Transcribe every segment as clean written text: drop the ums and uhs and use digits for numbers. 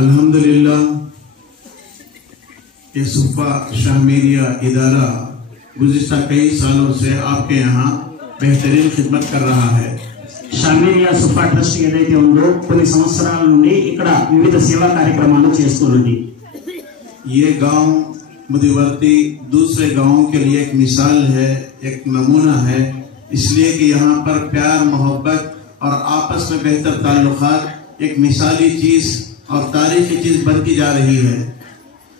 अल्हम्दुलिल्लाह ये सुफा शामिरिया इदारा गुज़िश्ता कई सालों से आपके यहाँ बेहतरीन खिदमत कर रहा है। షామిరియా సుఫా ట్రస్ట్ ఏదైతే ఉందో కొన్ని సంవత్సరాల నుండి ఇక్కడ వివిధ సేవా కార్యక్రమాలు చేస్తున్నది। ये गांव मध्यवर्ती दूसरे गांवों के लिए एक मिसाल है, एक नमूना है, इसलिए कि यहाँ पर प्यार मोहब्बत और आपस में बेहतर ताल्लुकात एक मिसाली चीज और तारीखी चीज बनती जा रही है।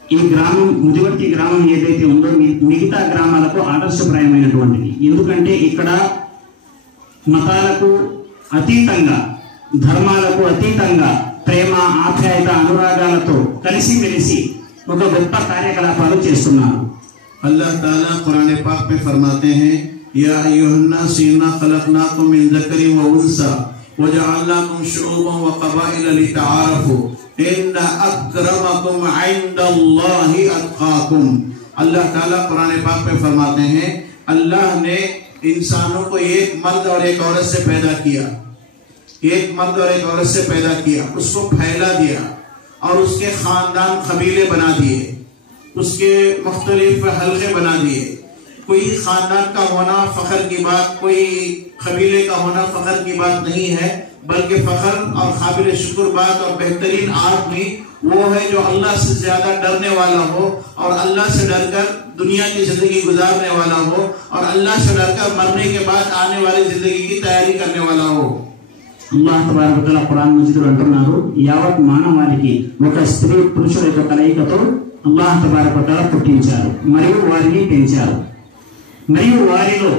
ఈ గ్రామం ముదివర్తి గ్రామం ఏదైతే ఉందో మిగతా గ్రామాలకు ఆదర్శప్రాయమైనటువంటిది। ఎందుకంటే ఇక్కడ మతాలకు అతీతంగా ధర్మాలకు అతీతంగా ప్రేమ ఆప్యాయత అనురాగాలతో కలిసిమెలిసి ఒక గొప్ప కార్యకలాపాలు చేస్తున్నారు। अल्लाह ताला कुरान पाक में फरमाते हैं या अय्युहन्नास इन्ना खलक़नाकुम मिन ज़करिन व उन्सा वजअलनाकुम शुऊबन व क़बाइल लितआरफू इन्ना अक्रमकुम इंदल्लाहि अत्क़ाकुम। अल्लाह ताला कुरान पाक में फरमाते हैं अल्लाह ने इंसानों को एक मर्द और एक औरत से पैदा किया, एक मर्द और एक औरत से पैदा किया, उसको फैला दिया और उसके खानदान कबीले बना दिए, उसके मुख्तलिफ हल्के बना दिए। कोई खानदान का होना फख्र की बात, कोई कबीले का होना फख्र की बात नहीं है, बल्कि फख्र और काबिल शुक्र बात और बेहतरीन आदमी वो है जो अल्लाह से ज्यादा डरने वाला हो और अल्लाह से डरकर दुनिया की जिंदगी गुजारने वाला हो और अल्लाह से डरकर मरने के बाद आने वाली जिंदगी की तैयारी करने वाला हो। అల్లాహ్ తబారక తఆలా ఖురాన్ మజీద్లో అంటున్నారు యావత్ మానవాళికి ఒక స్త్రీ పురుషుల యొక్క కలయికతో అల్లాహ్ తబారక తఆలా పుట్టించారు మరియు వారిని పెంచారు మరియు వారిలో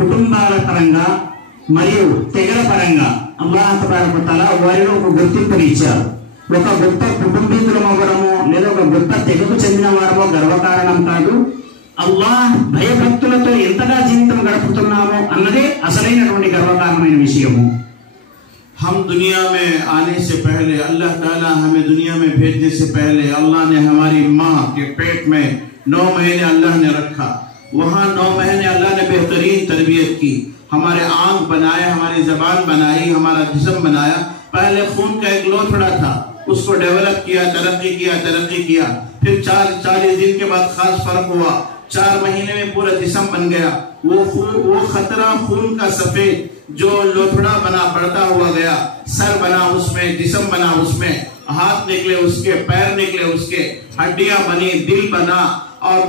కుటుంబాల పరంగా మరియు తెగల పరంగా అల్లాహ్ తబారక తఆలా వారిలో ఒక గుర్తింపుని ఇచ్చారు। ఒక గొప్ప కుటుంబీకులం అవ్వడమో లేదా ఒక గొప్ప తెగకు చెందిన వారమో గర్వకారణం కాదు, అల్లాహ్ భయభక్తులతో ఎంతగా జీవితం గడుపుతున్నామో అన్నదే అసలైనటువంటి గర్వకారణమైన విషయము। हम दुनिया में आने से पहले अल्लाह ताला हमें दुनिया में भेजने से पहले अल्लाह ने हमारी माँ के पेट में 9 महीने अल्लाह ने रखा। वहाँ 9 महीने अल्लाह ने बेहतरीन तरबियत की, हमारे आंख बनाए, हमारी जबान बनाई, हमारा जिस्म बनाया। पहले खून का एक लोथड़ा था, उसको डेवलप किया, तरक्की किया। फिर 40 दिन के बाद खास फर्क हुआ, 4 महीने में पूरा जिस्म बन गया। वो खतरा खून का सफेद जो लोथड़ा बना बढ़ता हुआ गया, सर बना उसमें, जिस्म बना उसमें, हाथ निकले उसके, पैर निकले उसके, हड्डियां बनी, दिल बना और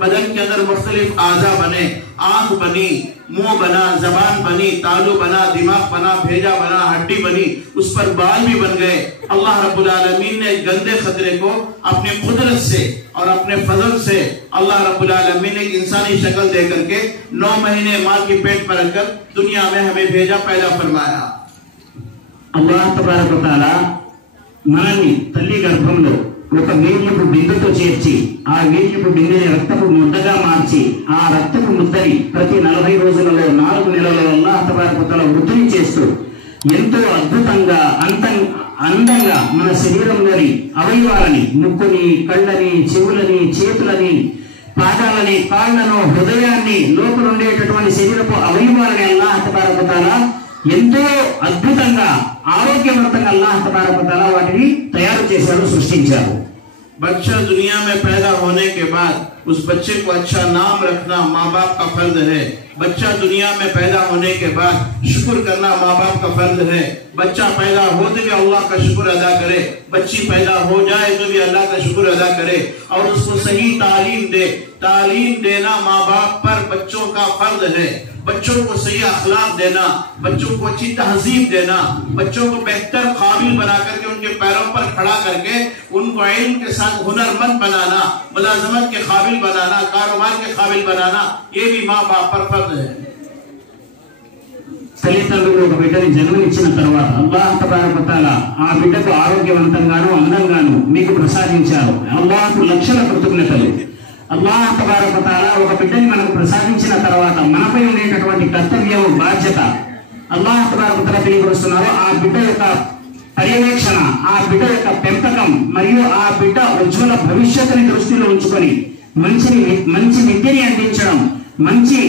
बदन के अंदर मुख्तलिफ आज़ा बने, आंख बनी, मुंह बना, जबान बनी, तालू बना, दिमाग बना, भेजा बना, हड्डी बनी, उस पर बाल भी बन गए। अल्लाह रब्बुल आलमीन ने गंदे खतरे को अपने कुदरत से और अपने फजल से अल्लाह रब्बुल आलमीन ने इंसानी शक्ल दे करके 9 महीने माँ के पेट पर रखकर दुनिया में हमें भेजा, पैदा फरमाया। అల్లాహ్ తబారక తఆలా మనల్ని తల్లి గర్భంలో ఒక వీర్యపు బిందుతో చేర్చి ఆ వీర్యపు బిందుని రక్తపు ముద్దగా మార్చి ఆ రక్తపు ముద్దని ప్రతి 40 రోజులలో 4 నెలలలో అల్లాహ్ తబారక తఆలా వృద్ధిని చేస్తూ ఎంతో అద్భుతంగా అందంగా మన శరీరంలోని అవయవాలని, ముక్కుని, కళ్ళని, చెవులని, చేతులని, పాదాలని, కాళ్ళను, హృదయాన్ని, లోపల ఉండేటటువంటి శరీరపు అవయవాలని అల్లాహ్ తబారక తఆలా ఎంతో అద్భుతంగా ఆరోగ్యవంతంగా అల్లాహ్ తబారక తఆలా వాటిని తయారు చేశారు, సృష్టించారు। बच्चा दुनिया में पैदा होने के बाद उस बच्चे को अच्छा नाम रखना माँ बाप का फर्ज है। बच्चा दुनिया में पैदा होने के बाद शुक्र करना माँ बाप का फर्ज है। बच्चा पैदा होते भी अल्लाह का शुक्र अदा करे, बच्ची पैदा हो जाए तो भी अल्लाह का शुक्र अदा करे और उसको सही तालीम दे। तालीम देना माँ बाप पर बच्चों का फर्ज है। बच्चों को सही अखलाक देना, बच्चों को अच्छी तहजीब देना, बच्चों को बेहतर काबिल बना करके उनके पैरों पर खड़ा करके उनको इल्म के साथ हुनरमंद बनाना, मुलाजमत के काबिल बनाना, कारोबार के काबिल बनाना, ये भी माँ बाप पर फर्ज है। తల్లిదండ్రులు ఒక బిడ్డని జన్మనిచ్చిన తర్వాత అల్లాహ్ తబారక తఆలా ఆ బిడ్డకు ఆరోగ్యవంతంగాను అందంగాను మీకు ప్రసాదించారు। అల్లాహ్కు లక్షల కృతజ్ఞతలు। అల్లాహ్ తబారక తఆలా ఒక బిడ్డని మనకు ప్రసాదించిన తర్వాత మనపై ఉండేటటువంటి కర్తవ్యం, బాధ్యత అల్లాహ్ తబారక తఆలా తెలియజేస్తున్నారు। ఆ బిడ్డ యొక్క పర్యవేక్షణ, ఆ బిడ్డ యొక్క పెంపకం మరియు ఆ బిడ్డ ఉజ్వల భవిష్యత్తుని దృష్టిలో ఉంచుకొని మంచి విద్యని అందించడం, మంచి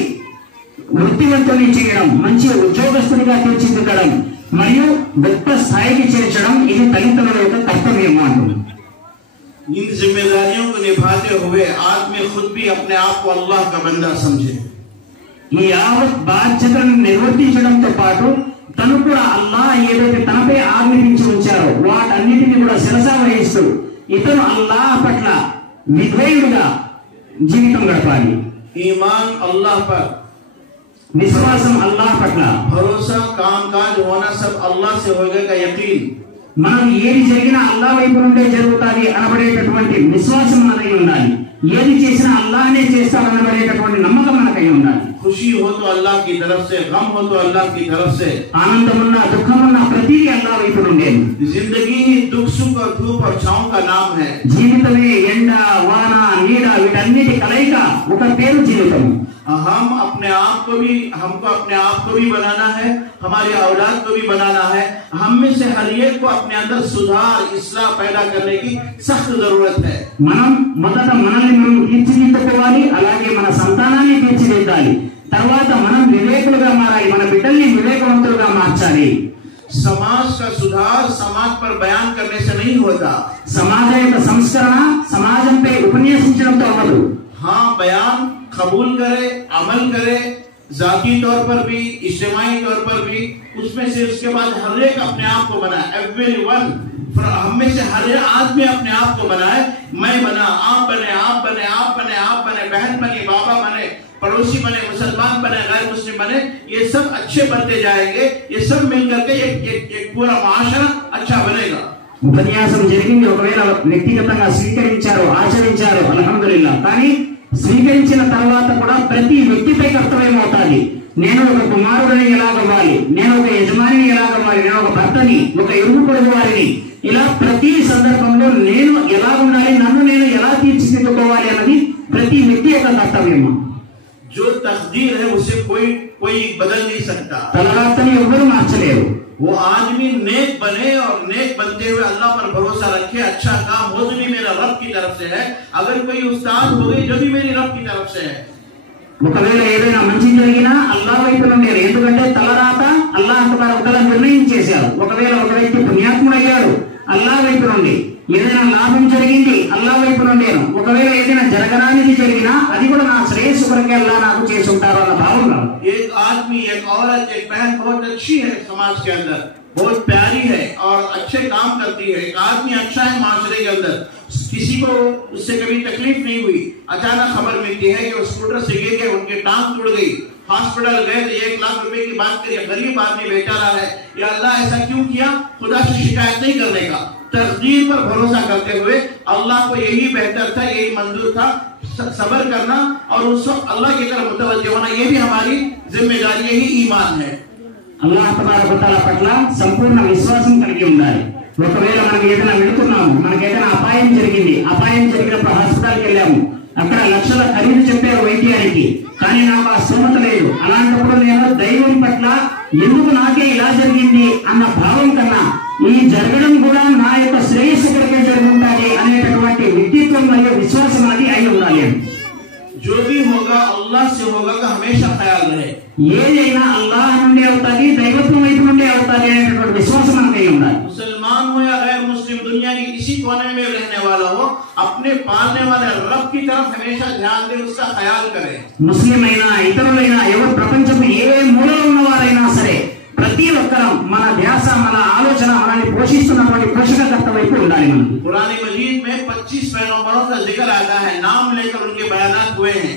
వృత్తివంతుని చేయడం, మంచి ఉద్యోగస్తుడిగా తీర్చిదిద్దడం, మరియు గొప్ప స్థాయికి చేర్చడం ఇది తల్లిదండ్రుల యొక్క కర్తవ్యం అంటుంది. इन जिम्मेदारियों को निभाते हुए आदमी खुद भी अपने आप को अल्लाह का बंदा समझे. ఈ యావత్ బాధ్యతలను నిర్వర్తించడంతో పాటు తను కూడా అల్లాహ్ ఏదైతే తనపై ఆజ్ఞాపించి ఉంచారో వాటన్నిటిని కూడా శిరసా వహిస్తూ ఇతను అల్లాహ్ పట్ల విధేయుడుగా జీవితం గడపాలి. ईमान अल्लाह पर, విశ్వాసం అల్లాహ్ పట్ల, भरोसा, काम काज होना सब अल्लाह से होगा का यकीन. మనం ఏది జరిగినా అల్లాహ్ వైపు నుండే జరుగుతుంది అనబడేటటువంటి విశ్వాసం మనకై ఉండాలి. ఏది చేసినా అల్లాహనే చేస్తాడనబడేటటువంటి నమ్మకం మనకై ఉండాలి. खुशी हो तो अल्लाह की तरफ से, गम हो तो अल्लाह की तरफ से. ఆనందమున్నా దుఃఖమున్నా ప్రతిదీ అల్లాహ్ వైపు నుండే. जिंदगी ही दुख सुख और धूप और छांव का नाम है. జీవితమే ఎండ వాన నీడ వీటన్నిటి కలయిక ఒక పేరు జీవితం. हम अपने आप को भी, हमको अपने आप को भी बनाना है, हमारी औलाद को भी बनाना है. हम में से हर एक को अपने अंदर सुधार, इस्लाह पैदा करने की सख्त जरूरत है. మనం మొదట మనల్ని మనం తీర్చిదిద్దుకోవాలి, అలాగే మన సంతానాన్ని తీర్చిదిద్దాలి. తర్వాత మనం వివేకులుగా మారాలి, మన బిడ్డల్ని వివేకవంతులుగా మార్చాలి. समाज का सुधार समाज पर बयान करने से नहीं होता. సమాజ యొక్క సంస్కరణ సమాజంపై ఉపన్యసించడంతో అవ్వదు. हाँ, बयान कबूल करे, अमल करे, जाती तौर पर भी, इज्तिमाई तौर पर भी. उसमें से उसके बाद हर एक अपने आप को बनाए. एवरीवन, हम में से हर एक आदमी अपने आप को बनाए. मैं बना, आप बने, आप बने, आप बने, आप बने, बहन बने, बाबा बने, पड़ोसी बने, मुसलमान बने, गैर मुस्लिम बने. ये सब अच्छे बनते जाएंगे. ये सब मिलकर के एक पूरा माशरा अच्छा बनेगा. ఉపన్యాసం జరిగింది, ఒకవేళ వ్యక్తిగతంగా స్వీకరించారు, ఆచరించారు, అల్హమ్దులిల్లా. కానీ స్వీకరించిన తర్వాత కూడా ప్రతి వ్యక్తిపై కర్తవ్యం అవుతాది. నేను ఒక కుమారుడిని ఎలాగవ్వాలి, నేను ఒక యజమానిని ఎలాగవ్వాలి, నేను ఒక భర్తని, ఒక ఇరుగు పొరుగు వారిని, ఇలా ప్రతి సందర్భంలో నేను ఎలా ఉండాలి, నన్ను నేను ఎలా తీర్చిదిద్దుకోవాలి అన్నది ప్రతి వ్యక్తి యొక్క కర్తవ్యం. जो तकदीर है उसे कोई बदल नहीं सकता. తలరాతని ఎవరు మార్చలేరు. वो आदमी नेक बने और नेक बनते हुए अल्लाह पर भरोसा रखे. अच्छा काम हो तो भी मेरा रब की तरफ से है. अगर कोई उस्ताद हो गई जो भी मेरी रब की तरफ से है. ఒకవేళ ఏదైనా మంచి జరిగినా అల్లాహ్ వైపు నుండి, ఎందుకంటే తలరాత అల్లాహ్ తబారక నిర్ణయించేశారు. ఒకవేళ ఒక వ్యక్తి పుణ్యాత్ముడయ్యాడు అల్లాహ్ వైపు నుండి, ఏదైనా లాభం జరిగింది అల్లాహ్ వైపు నుండేను. ఒకవేళ ఏదైనా జరగరానిది జరిగినా అది కూడా నా శ్రేయస్సు కొరకే అల్లాహ్ నాకు చేసి ఉంటారు అన్న భావం కాదు. एक आदमी, एक औरत, एक बहन बहुत अच्छी है समाज के अंदर, बहुत प्यारी है और अच्छे काम करती है. एक आदमी अच्छा है माशरे के अंदर, किसी को उससे कभी तकलीफ नहीं हुई. अचानक खबर मिलती है कि वो स्कूटर से गिर गए, उनकी टांग टूट गई, हॉस्पिटल गए तो 1 लाख रुपए की बात करिए. गरीब आदमी बेचारा है. या अल्लाह ऐसा क्यों किया? खुदा से शिकायत नहीं करने का, तकदीर पर भरोसा करते हुए अल्लाह को यही बेहतर था, यही मंजूर था, सब्र करना और उस वक्त अल्लाह की तरफ मुतवज्जह होना. ये भी हमारी जिम्मेदारी, यही ईमान है. అల్లాహ్ తబారక తఆలా పట్ల సంపూర్ణ విశ్వాసం కలిగి ఉండాలి. ఒకవేళ మనం ఏదైనా వెళుతున్నాము, మనకి ఏదైనా అపాయం జరిగినప్పుడు హాస్పిటల్కి వెళ్ళాము, అక్కడ లక్షల ఖరీదు చెప్పారు వైద్యానికి, కానీ నాకు ఆ స్తోమత లేదు. అలాంటప్పుడు నేను దైవం పట్ల ఎందుకు నాకే ఇలా జరిగింది అన్న భావం కన్నా ఈ జరగడం కూడా నా యొక్క శ్రేయస్సు కొరకే జరుగుతుంది అనేటటువంటి వ్యక్తిత్వం మరియు విశ్వాసం అనేది అయి ఉండాలి. जो भी होगा अल्लाह से होगा का हमेशा ख्याल रहे. ఏదైనా అల్లాహ్ నుండి అవుతుంది, దైవత్వం వైపు నుండి అవుతుంది అనేటటువంటి విశ్వాసం మనకై ఉండాలి. मुसलमान हो या गैर मुस्लिम, दुनिया की किसी कोने में रहने वाला हो, अपने पालने वाले रब की तरफ हमेशा ध्यान दे, उसका ख्याल करे. ముస్లిం అయినా ఇతరులైనా ఎవరు ప్రపంచం ఏ మూలలో ఉన్నవారైనా సరే ప్రతి ఒక్కరం మన ధ్యాస, మన ఆలోచన మనల్ని పోషిస్తున్నటువంటి పోషకకర్త వైపు ఉండాలి. మనం कुरान मजीद में 25 पैगंबरों का जिक्र आता है, नाम लेकर उनके बयानात हुए हैं.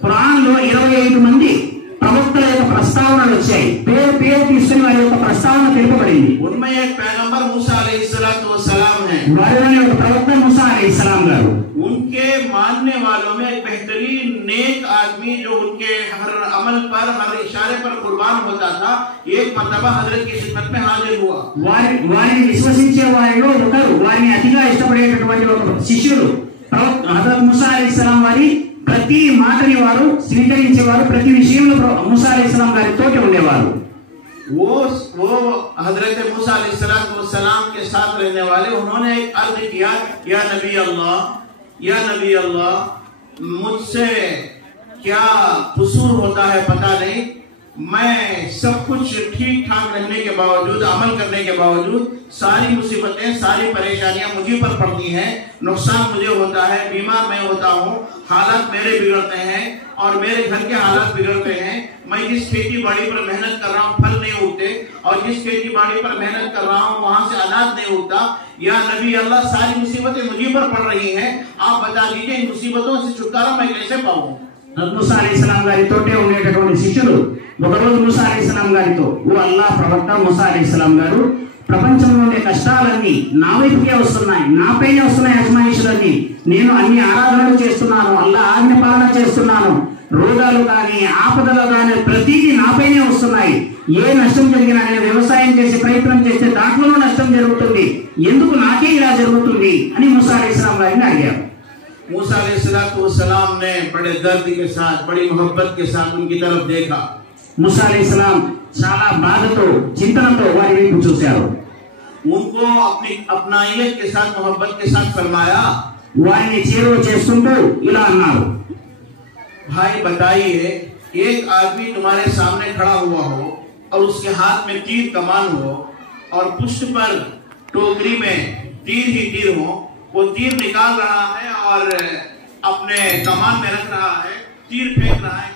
ఖురాన్ లో 25 మంది ప్రవక్తల యొక్క ప్రస్తావనలు వచ్చాయి. పేరు తీసుకుని వారి యొక్క ప్రస్తావన తెలుపబడింది. उनमें एक पैगंबर मूसा अलैहिस्सलाम है. వారిలోని ఒక ప్రవక్త మూసా अलैहिस्सलाम గారు. उनके मानने वालों में एक बेहतरीन नेक आदमी जो उनके हर अमल पर, हर इशारे पर कुर्बान होता था, एक मर्तबा हजरत की खिदमत में हाजिर हुआ. వారిని విశ్వసించే వారిలో ఒకరు, వారిని అతిగా ఇష్టపడేటటువంటి ఒక శిష్యుడు హజరత్ మూసా अलैहिस्सलाम వారి ప్రతి మాటని వారు స్వీకరించేవారు, ప్రతి విషయంలో మూసా अलैहिस्सलाम గారి తోటి ఉండేవారు. वो हजरत मूसा अलैहिस्सलाम के साथ रहने वाले, उन्होंने एक अर्ज किया, या नबी अल्लाह, मुझसे क्या कसूर होता है पता नहीं, मैं सब कुछ ठीक ठाक रहने के बावजूद, अमल करने के बावजूद सारी मुसीबतें, सारी परेशानियां मुझे पर पड़ती हैं, नुकसान मुझे होता है, बीमार मैं होता हूँ, हालात मेरे बिगड़ते हैं और मेरे घर के हालात बिगड़ते हैं। मैं जिस खेती बाड़ी पर मेहनत कर रहा हूँ फल नहीं उगते, और जिस खेती बाड़ी पर मेहनत कर रहा हूँ वहां से अनाज नहीं उगता। या नबी अल्लाह, सारी मुसीबतें मुझे पर पड़ रही हैं, आप बता दीजिए इन मुसीबतों से छुटकारा मैं कैसे पाऊँ? మూసా అలైహిస్సలాం గారితోటే ఉండేటటువంటి శిష్యులు ఒకరోజు మూసా అలైహిస్సలాం గారితో, ఓ అల్లాహ్ ప్రవక్త మూసా అలైహిస్సలాం గారు, ప్రపంచంలో ఉండే కష్టాలన్నీ నా వైపుకే వస్తున్నాయి, నాపైనే వస్తున్నాయి అజమాయిషులన్నీ, నేను అన్ని ఆరాధనలు చేస్తున్నాను, అల్లాహ్ ఆజ్ఞ పాలన చేస్తున్నాను, రోగాలు కానీ ఆపదలు కానీ ప్రతిదీ నాపైనే వస్తున్నాయి, ఏ నష్టం జరిగినా నేను వ్యవసాయం చేసి ప్రయత్నం చేస్తే దాంట్లోనూ నష్టం జరుగుతుంది, ఎందుకు నాకే ఇలా జరుగుతుంది అని మూసా అలైహిస్సలాం గారిని అడిగారు। मूसा अलैहिस्सलाम ने बड़े दर्द के साथ, बड़ी मोहब्बत के साथ उनकी तरफ देखा। మూసా అలైహిస్సలాం చాలా బాధతో, చింతనతో వారి వైపు చూశారు। उनको अपनी अपनाइयत के साथ, मोहब्बत के साथ फरमाया, వారిని చేరువ చేసుకుంటూ ఇలా అన్నారు, भाई बताइए, एक आदमी तुम्हारे सामने खड़ा हुआ हो और उसके हाथ में तीर कमान हो और पुष्ट पर टोकरी में तीर ही तीर हो, वो तीर निकाल रहा है और अपने कमान में रख रहा है, तीर फेंक रहा है,